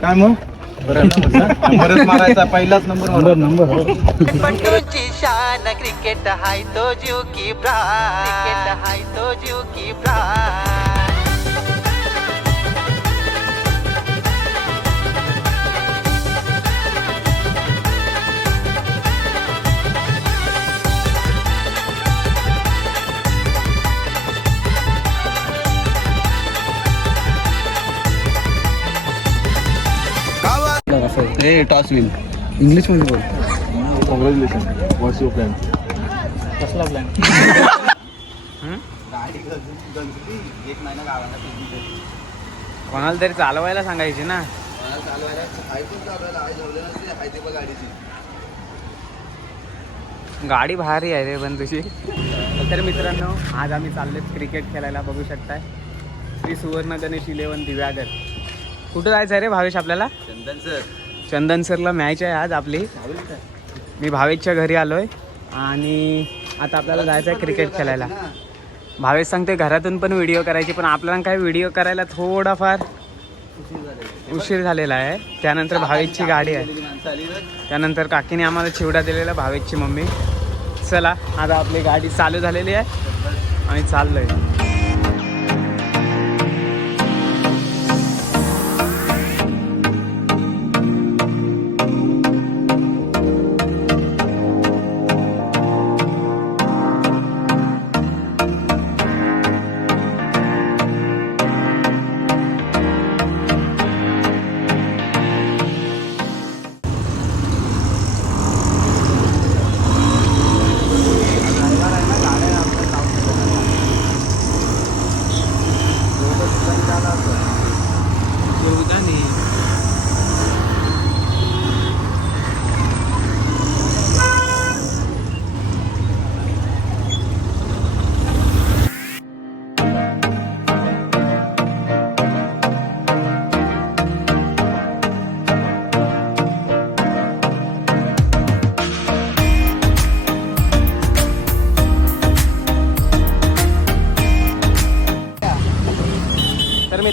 काय मग? नंबरच मारायचा पहिलाच नंबर नंबर नंबर बंडूची शान क्रिकेट हाय तो जीव की प्राण. क्रिकेट हाय तो जीव की प्राण. हे टॉस विन इंग्लिशमध्ये बोल. कॉंग्रॅच्युलेशन व्हॉट्स युअर प्लॅन कसला प्लॅन कोणाला तरी चालवायला सांगायची ना. गाडी भारी आहे रे पण तुझी. तर मित्रांनो आज आम्ही चाललो क्रिकेट खेळायला बघू शकताय. श्री सुवर्ण गणेश इलेवन दिव्यागर. कुठं जायचं आहे रे भावेश आपल्याला? चंदन सर. चंदन सरला मॅच आहे आज आपली. मी भावेशच्या घरी आलोय आणि आता आपल्याला जायचं आहे क्रिकेट खेळायला. भावेश सांगते घरातून पण व्हिडिओ करायची पण आपल्याला काय व्हिडिओ करायला थोडाफार उशीर झालेला आहे. त्यानंतर भावेशची गाडी आहे. त्यानंतर काकीने आम्हाला चिवडा दिलेला भावेशची मम्मी. चला आता आपली गाडी चालू झालेली आहे आणि चाललोय. आहे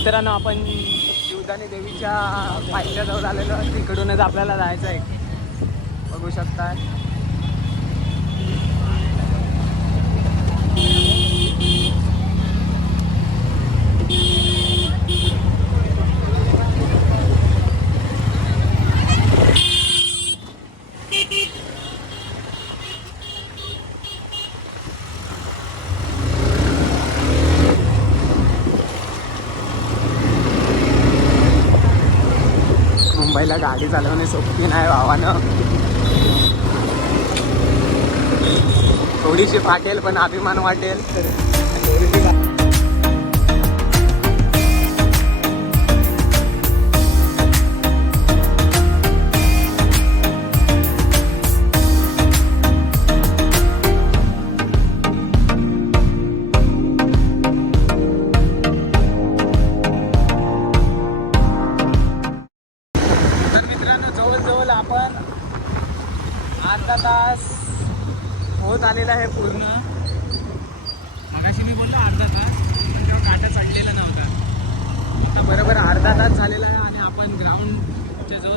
मित्रांनो आपण जीवदानी देवीच्या पायथ्या जवळ आलेलो तिकडूनच आपल्याला जायचं आहे बघू शकता. मुंबईला गाडी चालवणे सोपी नाही भावानं. थोडीशी फाटेल पण अभिमान वाटेल.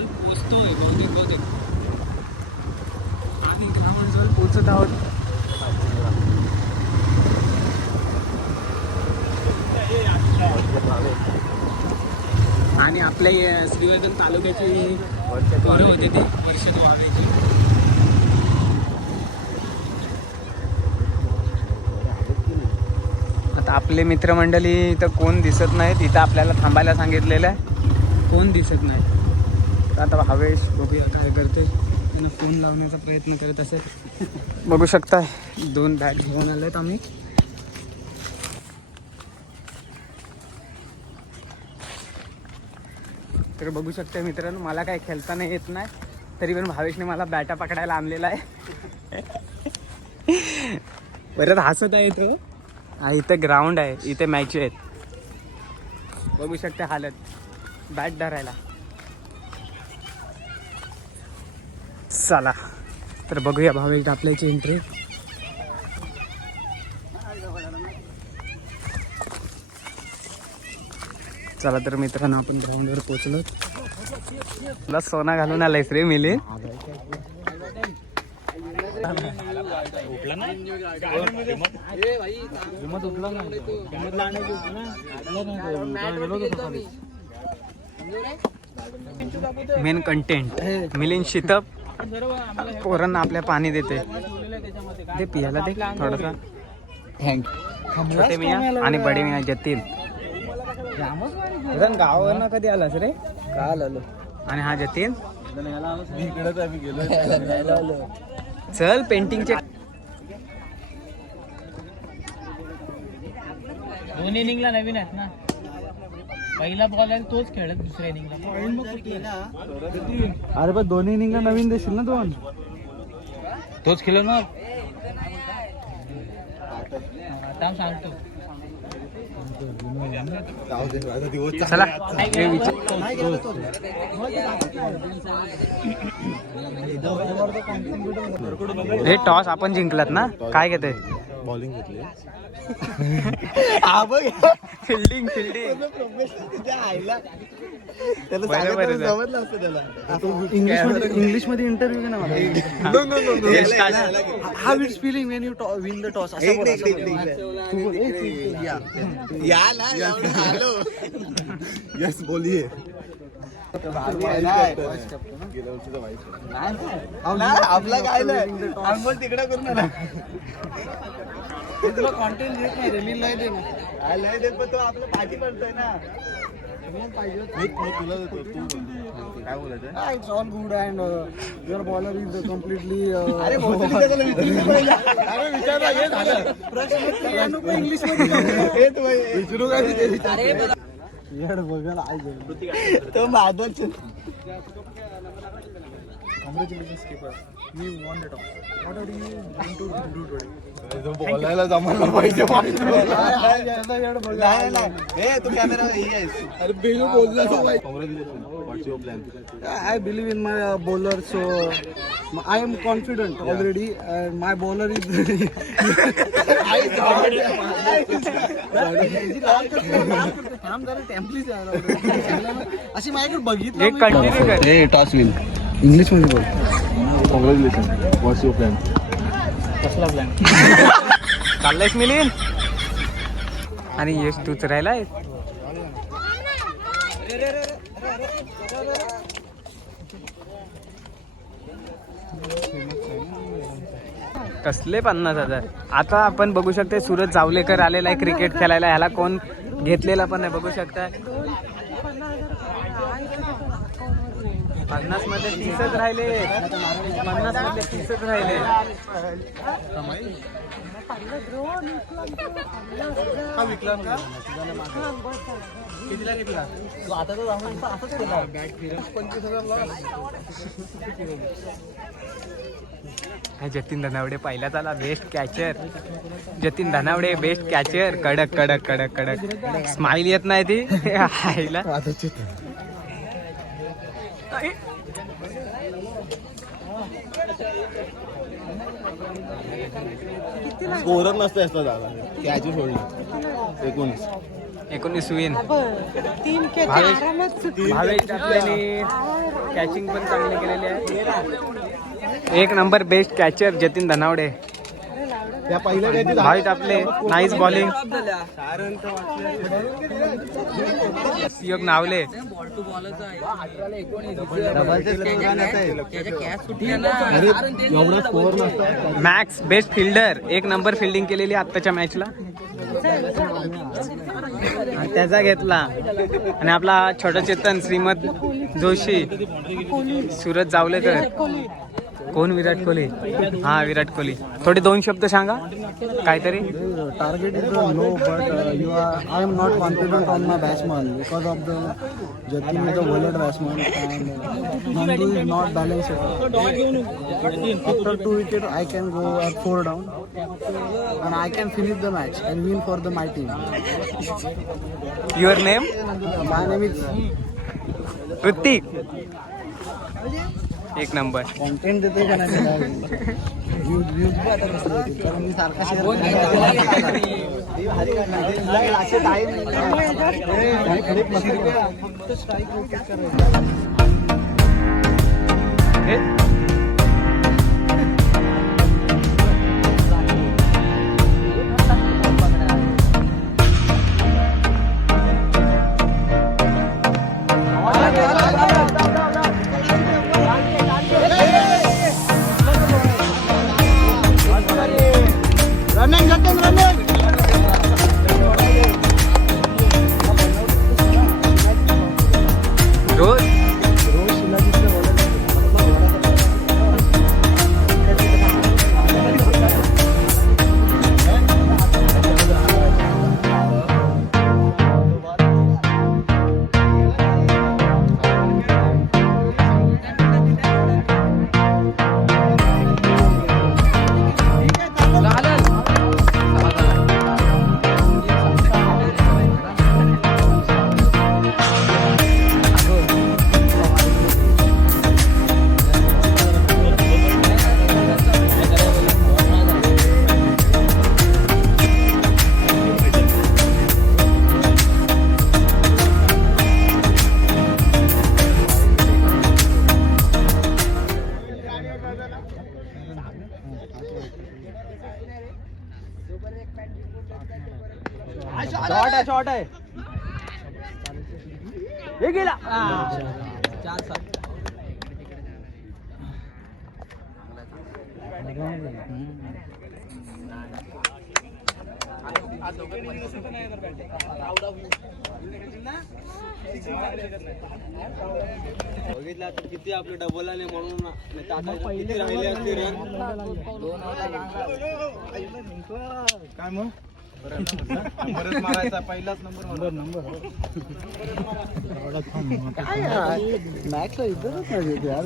पोचतोय बहुतेक बहुतेक. आम्ही ग्राउंड पोचत आहोत. आणि आपल्या श्रीवर्धन तालुक्याची पोरं होते ती वर्षद वावेची आता आपले मित्रमंडळी इथं कोण दिसत नाहीत इथं आपल्याला थांबायला सांगितलेलं आहे. कोण दिसत नाही. तर आता भावेश बघूया काय करते त्यांना फोन लावण्याचा प्रयत्न करत असेल. बघू शकता दोन बॅग घेऊन आलेत आम्ही. तर बघू शकता मित्रांनो मला काय खेळताना येत नाही. तरी पण भावेशने मला बॅटा पकडायला आणलेला आहे. परत हसत आहे तो. हा इथं ग्राउंड आहे. इथे मॅच आहेत. बघू शकता हालत. बॅट धरायला. चला. तर बघूया भाविक ढापल्याची एंट्री चला तर मित्रांनो आपण ग्राउंडवर पोहोचलो. तुला सोना घालून आलायस रे मिले. Main content Milind Shitap. पोरांना आपल्या पाणी देते. ते पियाला दे थोडासा. छोटे मिया आणि बडे मिया जतील गावावरनं कधी आलास रे काल आलो. आणि हा जतीन? इकडेच आम्ही गेलो. चल पेंटिंगचे दोन इनिंगला नवीन आहेत ना. पहिला बॉल आहे तोच खेळत दुसऱ्या इनिंगला अरे पण दोन्ही इनिंगला नवीन देशील ना दोन? तोच खेळणार? आता सांगतो. चला. हे हे टॉस आपण जिंकलात ना? काय घेते बॉलिंग घेतली. फिल्डिंग फिल्डिंग इंग्लिशमध्ये इंटरव्ह्यू घे ना मला. हा wits feeling when you. Win the toss yes बोलिये आपला काय नाही. अंगोल तिकडे करून ना तुला कॉन्टेंट देत नाही रे मी लय दे लय देत पण तो आपलं पाठी पडतोय ना. मी तुला देतो तू बोल. काय बोलायचं It's all good and uh, your विचारला हे झालं विचारू काय ते विचार येड बघायला आहे जरा. तो माधवच बोलायला जमायला पाहिजे नाही नाही ए तू कॅमेरा अरे बेलू बोलला congratulation what's your plan I believe in my bowler, so I am confident already. And my bowler is. थांब जरा template आहे. अशी माझ्याकडे बघितलं एक कंटिन्यू कर. ए टॉस विन इंग्लिशमध्ये बोल. कॉंग्रॅच्युलेशन व्हॉट्स युअर प्लॅन कसला प्लॅन चाललंयस मिलिंद आणि यश तूच राहिलाय? कसले पन्नास हजार? आता आपण बघू शकते सूरज जावलेकर आलेला आहे क्रिकेट खेळायला. ह्याला कोण घेतलेला पण नाही बघू शकता पन्नासमध्ये तीसच राहिले. पन्नासमध्ये तीसच राहिले. हा जतीन धनावडे पहिल्याच आला best catcher Jatin Dhanawade best catcher कडक कडक कडक कडक. स्माइल येत नाही ती. आईला स्कोरर नसते असला झाला त्याची सोडली. एकोणीस. एकोणीस विन आपल्याने कॅचिंग पण चांगली केलेली आहे. एक number best catcher Jatin Dhanawade. Bhavesh आपले nice bowling Yog Navale. Max best fielder एक नंबर फिल्डिंग केलेली आत्ताच्या मॅचला त्याचा घेतला. आणि आपला छोटा चेतन श्रीमद जोशी. सुरज जावलेकर. कोण? विराट कोहली. हा विराट कोहली. थोडे दोन शब्द सांगा. काहीतरी. Target is low but you are I am not confident on my batsman because of the Jatin is a world batsman and is not balance to wicket I can go are four down and I can finish the match and win for the my team your name my name is प्रत्येक एक number. Content देते का नाही? सारखा share फक्त short आहे short आहे. हे गेला. बघितलं आता किती आपले डबल आले म्हणून नाही तर आता किती राहिले असते काय मग? मारायचा पहिलाच नंबर नंबर इज्जतच नाही देत यार.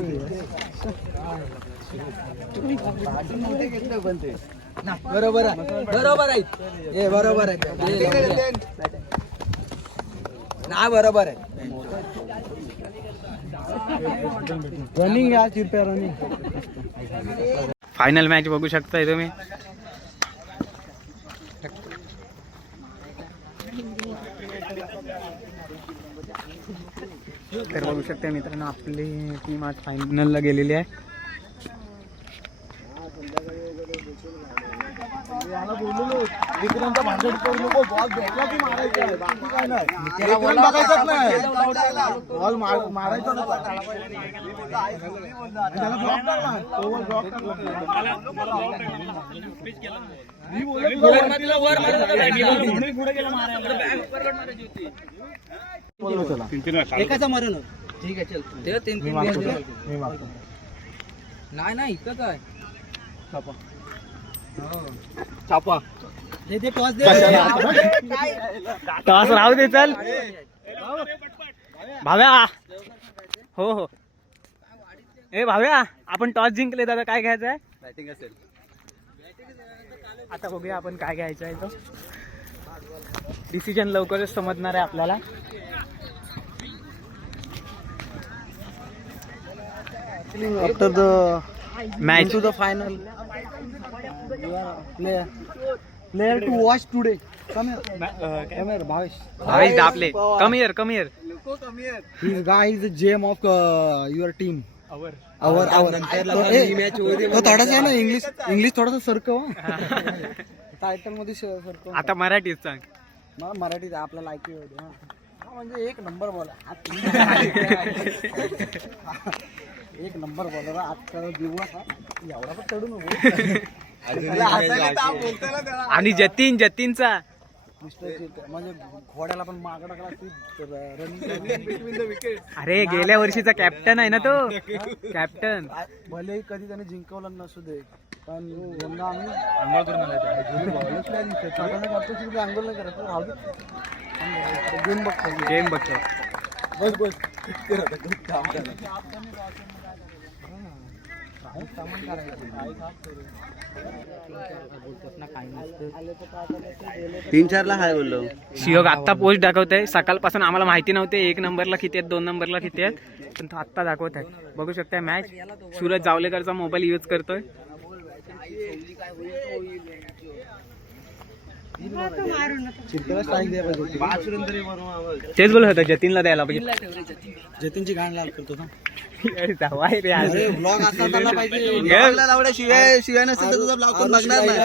बरोबर आहे. बरोबर आहे. ए बरोबर आहे. ना बरोबर आहे. रनिंग या चिरप्या रनिंग फायनल मॅच बघू शकताय तुम्ही. तर बघू शकता मित्रांनो आपली टीम आज फायनलला गेलेली आहे. विक्रमचा भांडण करू नको बॉल भेटला की मारायचा. आहे बाकी काय नाही. विक्रम बघायचाच नाही बॉल मारायचा नव्हता आणि त्याला ब्लॉक टाकला ओव्हर ब्लॉक मी बोललो त्याला एकाचा मरण ठीक आहे चल. तीन मी मागतो. मी मागतो. नाही नाही इथं काय? टॉस दे. टॉस राहू दे चल. भाव्या. हो हो. ए भाव्या आपण टॉस जिंकले दादा काय घ्यायचं आहे? बॅटिंग असेल आता बघूया आपण काय घ्यायचं आहे तो डिसिजन लवकरच समजणार आहे आपल्याला. After the match to the final. Player to watch today. Come here. Come here, Bhavesh. Bhavesh Dapale come here come here This guy is the gem of uh, your team. Our our. तो- ए, तो थोडासा आहे ना English English थोडासा सरकव title मध्ये सरकव आता मराठीत सांग मला मराठीत आपल्याला ऐकू येऊ दे, हा. हा म्हणजे एक नंबर बॉल एक नंबर बॉलर आजचा दिवस हा एवढा पण चढू नको आणि जतीन जतीनचा. म्हणजे घोड्याला पण मागं टाकला अरे गेल्या वर्षीचा कॅप्टन आहे ना तो. कॅप्टन भलेही कधी त्याने जिंकवलं नसू दे पण यंदा आम्ही नाही करत. गेम बघतो. गेम बघतो. बस बस. तीन चारला हाय बोललो. शिवक आत्ता पोस्ट दाखवत आहे सकाळपासून आम्हाला माहिती नव्हते एक नंबरला किती आहेत दोन नंबरला किती आहेत. पण तो आत्ता दाखवत आहे बघू शकता मॅच सूरज जावलेकरचा मोबाईल यूज करतोय. तेच बोलत होतं जतीनला द्यायला पाहिजे. जतीनची गाण लाल करतो ना अरे शिवाय शिवाय नसेल तर तुझा ब्लॉग कोण बघणार नाही.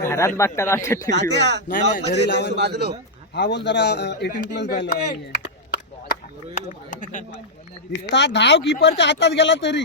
घरात बघतात आमच्या टीव्हीवर नाही नाही घरी लावा हा बोल जरा एटीन प्लस झालं दिसता धाव किपरच्या हातात गेला तरी.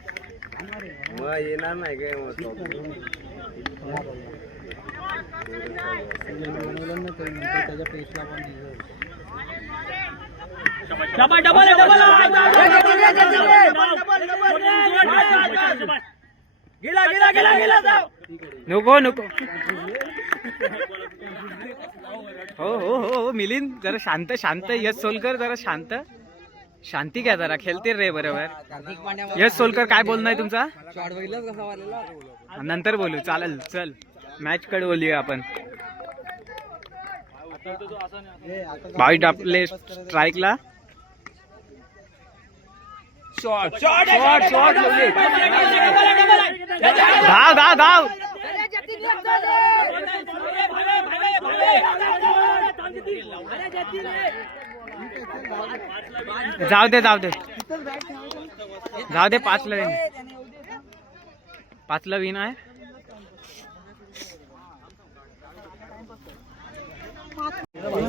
मग येणार नाही काय मग. डबल डबल गेला गेला गेला गेला जाऊ नको नको हो हो हो हो मिलिंद जरा शांत शांत यश सोलकर जरा शांत शांती घ्या जरा खेळते रे बरोबर यश सोलकर काय बोलणं आहे तुमचा नंतर बोलू चालेल चल मॅच कडे बोलूया आपण बाईट आपले स्ट्राईकला धाव धाव धाव जाऊ दे जाऊ दे. जाऊ दे पाचला विन पाचला विन आहे.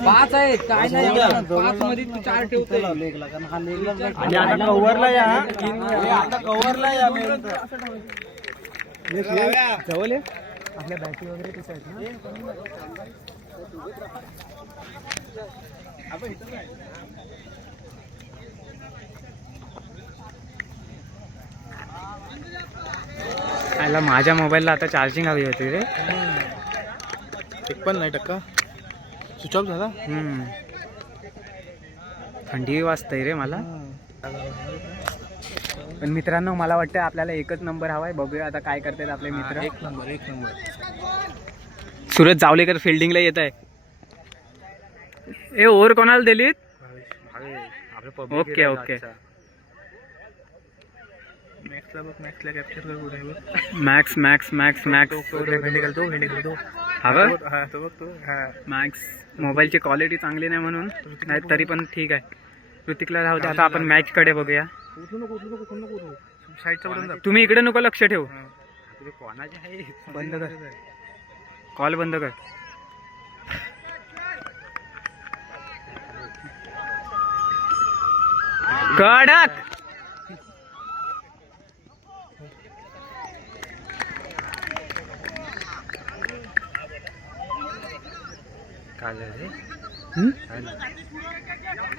पाच आहेत काय नाही पाच मध्ये तू चार ठेवतोय. जर- आणि आता कव्हरला या. आता कव्हरला या जवळ. आपल्या बॅटी वगैरे तिथे आहेत ना? आयला माझ्या मोबाईलला आता चार्जिंग हवी होती रे. एक पण नाही टक्का. स्विच ऑफ झाला. थंडी वाजतंय रे मला. पण मित्रांनो मला वाटतं आपल्याला एकच नंबर हवाय. बघूया आता काय करतात आपले मित्र. एक नंबर एक नंबर सूरज जावलेकर फिल्डिंगला येत आहे. ए ओव्हर कोणाला दिलीत? Okay okay. Max max max max हा हा मॅक्स मोबाईलची क्वालिटी चांगली नाही म्हणून. नाही तरी पण ठीक आहे. ऋतिकला राहू दे आता आपण मॅच कडे बघूया. तुम्ही इकडे नको लक्ष ठेवू. बंद कर. कॉल बंद कर. कडक.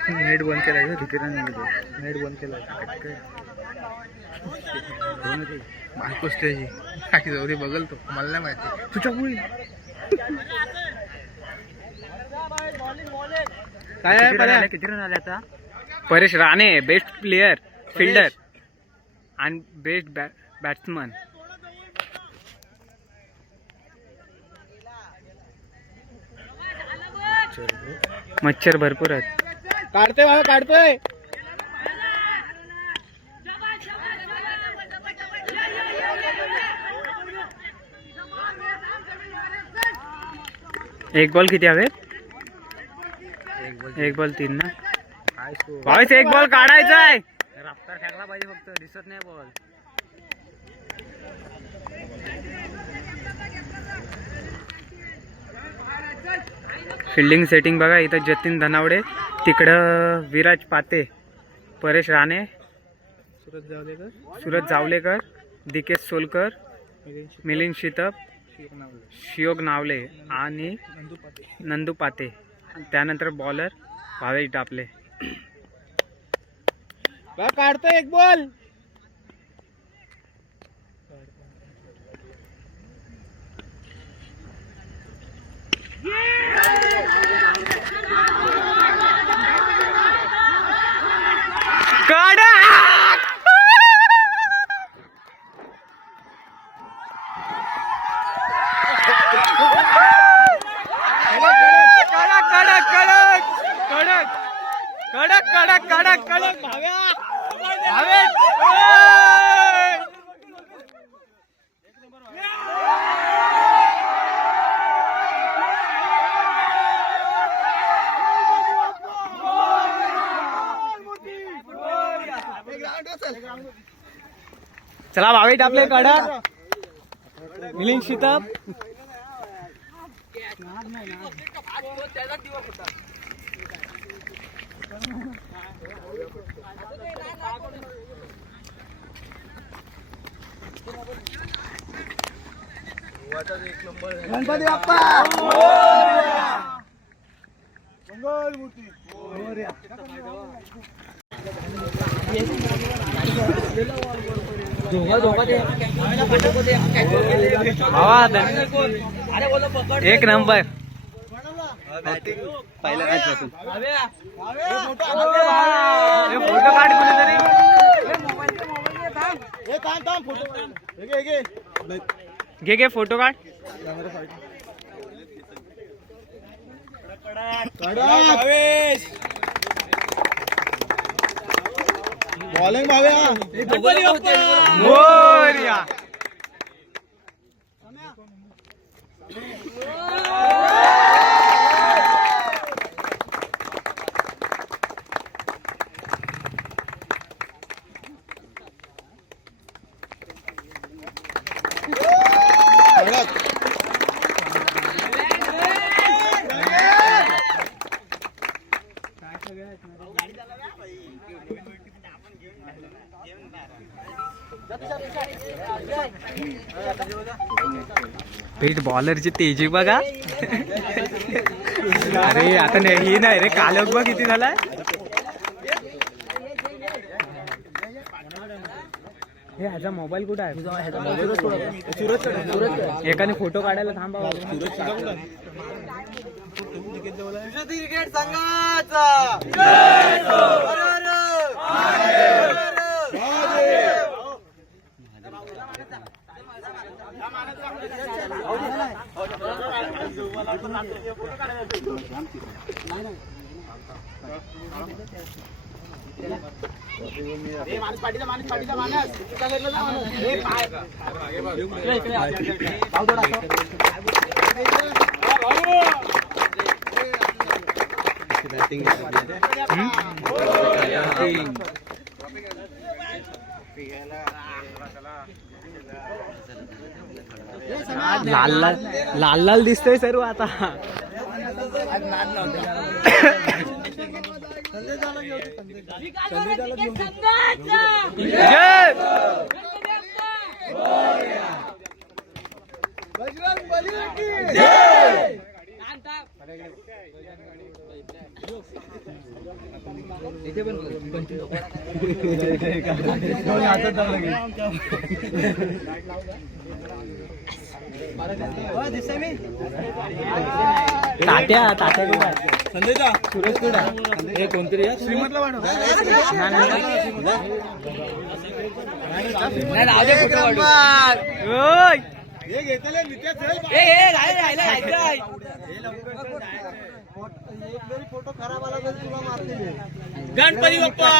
नेट बंद केलाय नेट बंद केलाय बायकोच त्याची काय जाऊ दे बघल तो. मला नाही माहिती. तुझ्या होईल काय? किती रन आले आता? Paresh Rane best player fielder आणि बेस्ट बॅट्समन मच्छर भरपूर आहेत. काढतोय बाबा काढतोय. एक बॉल किती हवे एक बॉल तीन ना? भावेश एक बॉल काढायचा आहे राफ्तार फेकला पाहिजे फक्त दिसत नाही बॉल फिल्डिंग सेटिंग बघा इथं जतीन धनावडे तिकडं विराज पाते परेश राणे सुरत जावलेकर सुरज जावलेकर दिकेश सोलकर मिलिंद शितप शियोग नावले. आणि नंदू पाटे नंदू पाते. त्यानंतर बॉलर भावेश डापले. काढतोय एक बोल. चला भावेट आपले कडा. मिलिंग शिताप. गणपती बाप्पा! मंगल मूर्ती एक नंबर. पहिला काय फोटो काढ कुठेतरी घे घे. फोटो काढ. कडक बॉलिंग भाव्या. मोरया पेट बॉलरची तेजी बघा. अरे आता नाही हे नाही रे. कालक बघ किती झालाय. हे ह्याचा मोबाईल कुठे आहे? एकाने फोटो काढायला थांबा माणूस पाठीचा माणूस पाठीचा माणूस चुका घेतलं ना माणूस हे पाय इकडे, इकडे, इकडे, इकडे. भाऊ थोडा असं. लाल लाल लाल लाल दिसतोय सर्व आता. जय! तात्या तात्या कुठं आहे? सुरेश कुठं आहे? हे कोणतरी आहे? नाही, नाही. ओय! फोटो खराब आला तरी तुला मारते गणपती बाप्पा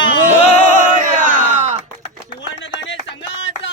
सुवर्ण गणेश संघाचा